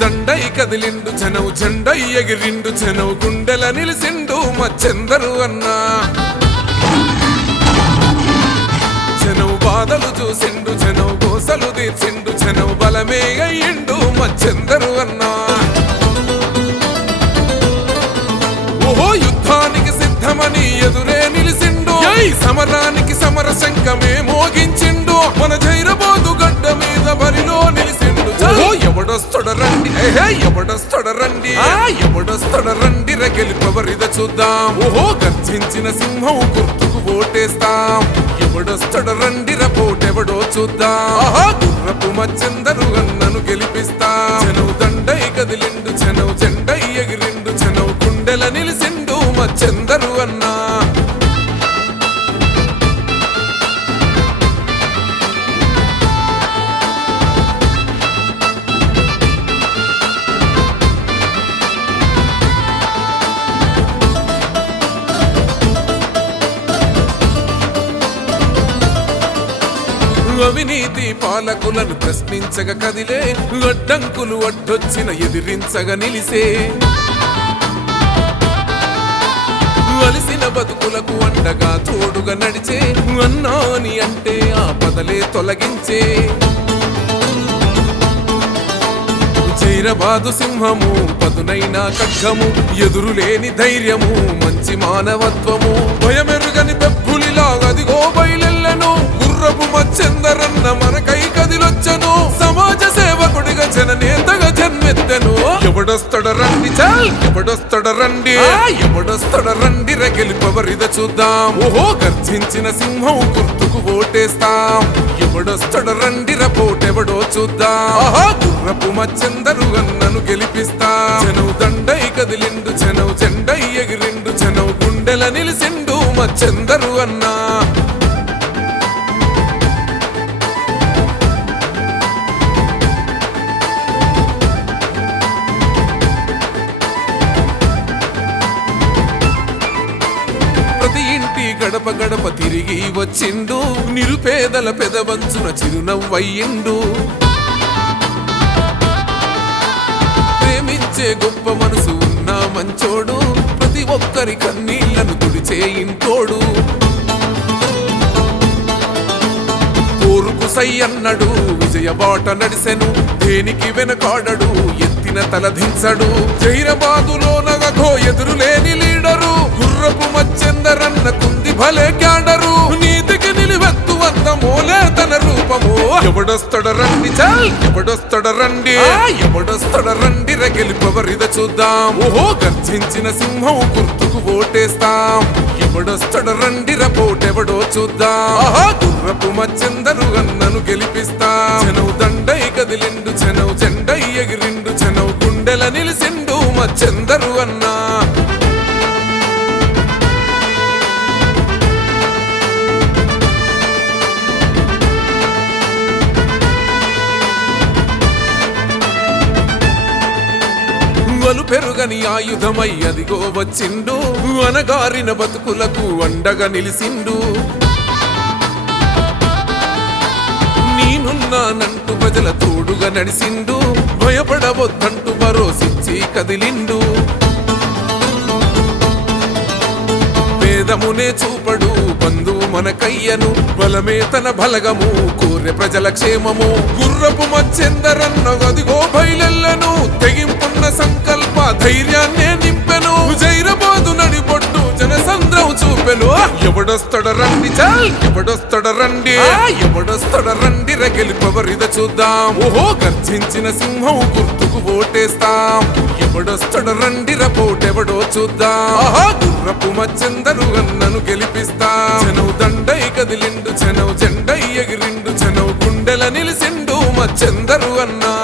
కదిలిండు చనవు చెండై ఎగిరిండు చనవు గుండెల నిలిసిండు మచ్చెందరు అన్నా. చనవు బాధలు చూసిండు చనవు కోసలు తీర్చిండు చనవు బలమే అయ్యిండు మచ్చెందరు అన్నా. ఓహో యుద్ధానికి సిద్ధమని ఎదురే నిలిసిండు. సమరానికి సమర శంఖమే రండి ఏహే ఎవడొస్తడ రండి. ఆ. ఎవడొస్తడ రండి. రగెలిపవరిద చూద్దాం. ఓహో. గర్జించిన సింహం గుర్తుకు ఓటేస్తాం. ఎవడొస్తడ రండి. రపోటెవడో చూద్దాం. ఆహా. గుర్రపు మచ్చెందరు అన్నను గెలిపిస్తా. చనువు దండై కదిలిండు చనువు జెండై ఎగిరిండు చనువు గుండెల నిలిసిండు మచ్చెందరు అన్నా. అవినీతి పాలకులను ప్రశ్నించగ కదిలే అడ్డంకులు అడ్డొచ్చిన ఎదిరించగ నిలిసే. అలిసిన బతుకులకు అండగా తోడుగా నడిచే అన్నా అని అంటే ఆ పదలే తొలగించే. చైరబాదు సింహము పదునైన ఖడ్గము ఎదురులేని ధైర్యము మంచి మానవత్వము. భయమెరుగని పెప్పులిలా అదిగో బయలెల్లను మచ్చెందరన్న మనకై కదిలొచ్చను. సమాజ సేవకుడిగా జననేతగా జన్మెత్తెను. ఎవడొస్తడ రండి చాల్. ఎవడొస్తడ రండి. ఎవడొస్తడ రండి రగెలిపవరిద చూద్దాం. ఓహో గర్జించిన సింహం గుర్తుకు ఓటేస్తాం. ఎవడొస్తడ రండి రపోటెవడో చూద్దాం. ఆహా గుర్రపు మచ్చెందరు అన్నను గెలిపిస్తా. చనవు దండై కదిలిండు చనవు చెండై ఎగిరిండు చనవు గుండెల నిలిసిండు మచ్చెందరు అన్నా. గడప గడప తిరిగి వచ్చిండు. నిరుపేదల పెదవంచున చిరునవ్వయ్యిండు. ప్రేమించే గొప్ప మనసు ఉన్న మంచోడు. ప్రతి ఒక్కరి కన్నీళ్ళను తుడిచే ఇంటోడు పోరుకు సై అన్నడు విజయబాట నడిసెను. దేనికి వెనకాడడు ఎత్తిన తలదించడు జైరబాదులో నగకో ఎదురులేని లీడరు. గుర్రపు మచ్చెందరన్న భలే క్యాడరు. నీతికి నిలువెత్తు అంత మోలే తన రూపము. ఎవడొస్తడ రండి చాల్. ఎవడొస్తడ రండి. ఎవడొస్తడ రండి. రగెలిపవరిద చూద్దాం. ఓహో గర్జించిన సింహం గుర్తుకు ఓటేస్తాం. ఎవడొస్తడ రండి. రపోటెవడో చూద్దాం. ఆహా. గుర్రపు మచ్చెందరు అన్నను గెలిపిస్తా. వలు పెరుగని ఆయుధమై అదిగో వచ్చిండు. అనగారిన బతుకులకు అండగా నిలిసిండు. నేనున్నానంటూ ప్రజల తోడుగా నడిసిండు. భయపడవద్దంటూ భరోసిచ్చి కదిలిండు. వేదమునే చూపడు బంధువు మనకయ్యను బలమే తన బలగము కోరె ప్రజల క్షేమము. గుర్రపు మచ్చెందరన్న గదిగో బయలెల్లను తెగింపున్న సంకల్ప ధైర్యాన్నే నింపెను. జైరబోదు నడిబొట్టు ఎవడొస్తడ రండి చాల్. ఎవడొస్తడ రండి. ఎవడొస్తడ రండి. రగెలిపవరిద చూద్దాం. ఓహో గర్జించిన సింహం గుర్తుకు ఓటేస్తాం. ఎవడొస్తడ రండి రపోటెవడో చూద్దాం. ఆహా గుర్రపు మచ్చెందరు అన్నను గెలిపిస్తా. చనవు దండై కదిలిండు చనవు జెండై ఎగిరిండు చనవు గుండెల నిలిసిండు మచ్చెందరు అన్నా.